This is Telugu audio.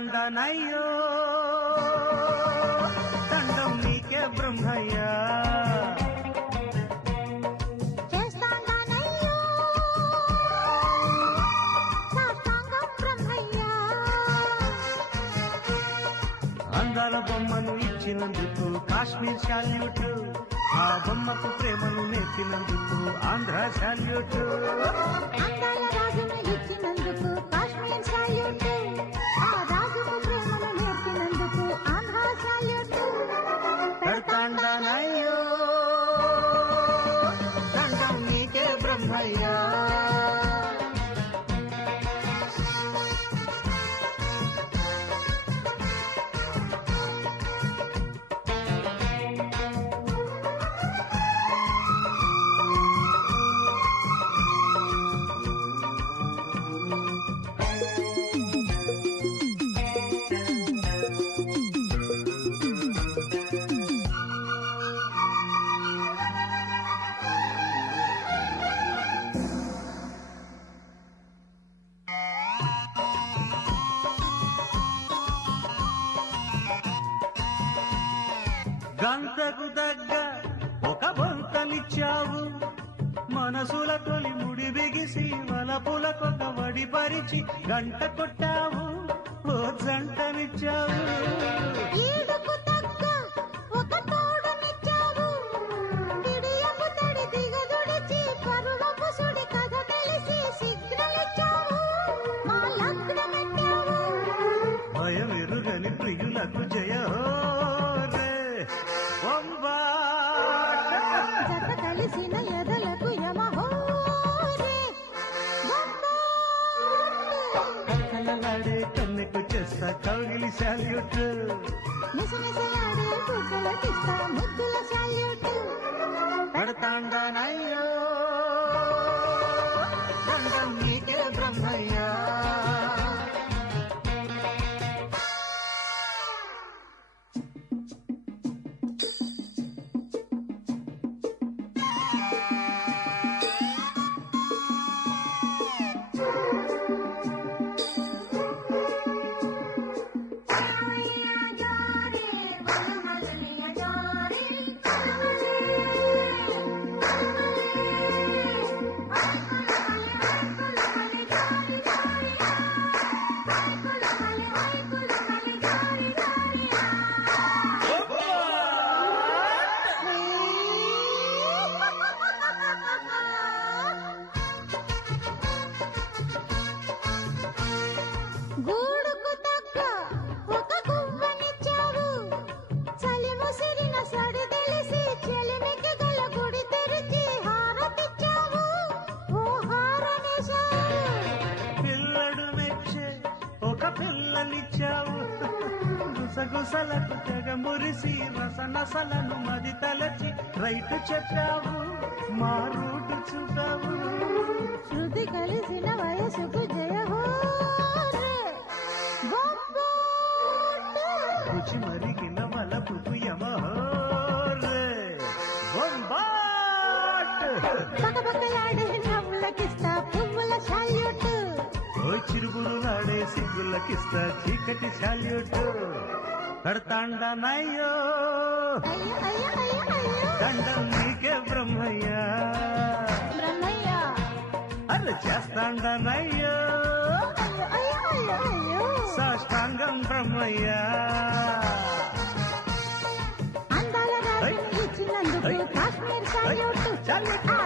పెడతాండనయ్యో దండం నీకే బ్రహ్మయ్యా అందాల బొమ్మను ఇచ్చినందుకు కాశ్మీర్ శాల్యూట్, ఆ బొమ్మకు ప్రేమను నేర్పినందుకు ఆంధ్ర శాల్యూట్. అందాల రాజును ఇచ్చినందుకు కాశ్మీర్ శాల్యూట్, ఆ రాజుకు ప్రేమను నేర్పినందుకు ఆంధ్ర శాల్యూట్. పెడతాండనయ్యో దండం నీకే బ్రహ్మయ్యా. గంటకు దగ్గ ఒక బొంతనిచ్చావు, మనసుల తొలి ముడి బిగిసి వలపులకొక వడిపరిచి గంట కొట్టావు, ఓ జంటనిచ్చావు. ఈడుకు తగ్గ ఒక తోడునిచ్చావు, విడియపు తడి దిగదుడిచి పరువపు సుడి కథ తెలిసి సిగ్నలిచ్చావు, మా లగ్నమెట్టావు. భయమెరుగని ప్రియులకు జయ జత కలిసిన ఎదలకు యమహోరే కలలాడే కన్నెకు చేస్తా కౌగిలి శాల్యూట్, మిసమిసలాడే బుగ్గలకిస్తా ముద్దుల శాల్యూట్. పెడతాండనయ్యో దండం నీకే బ్రహ్మయ్యా. గూడుకు తగ్గ ఒక గువ్వనిచ్చావు, చలి ముసిరిన సడి తెలిసి చెలిమికి గల గుడి తెరిచి హారతిచ్చావు, ఓ హారనేశావు. పిల్లడు మెచ్చే ఒక పిల్లనిచ్చావు, గుసగుసలకు తెగ మురిసి రసనసలను మది తలచి రైట్ చెప్పావు, మా రూటు చూపావు. శృతి కలిసిన వయసుకు జయహోరే బొంబాటు. రుచి మరిగిన వలపుకు యమహోరే బొంబాట్. పకపకలాడే నవ్వులకిస్తా పువ్వుల శాల్యూట్, ఓ చిరుగులు నాడే సిగ్గులకిస్తా చీకటి శాల్యూట్. పెడతాండనయ్యో అయ్యో అయ్యో అయ్యో అయ్యో దండం నీకే బ్రహ్మయ్యా. బ్రహ్మయ్య, అలా చేస్తాండనయ్యో అయ్యో అయ్యో అయ్యో అయ్యో. సాష్టాంగం బ్రహ్మయ్యా. అందాల రాజుని ఇచ్చినందుకు కాశ్మీర్ శాల్యూట్, శాల్యూట్. ఆ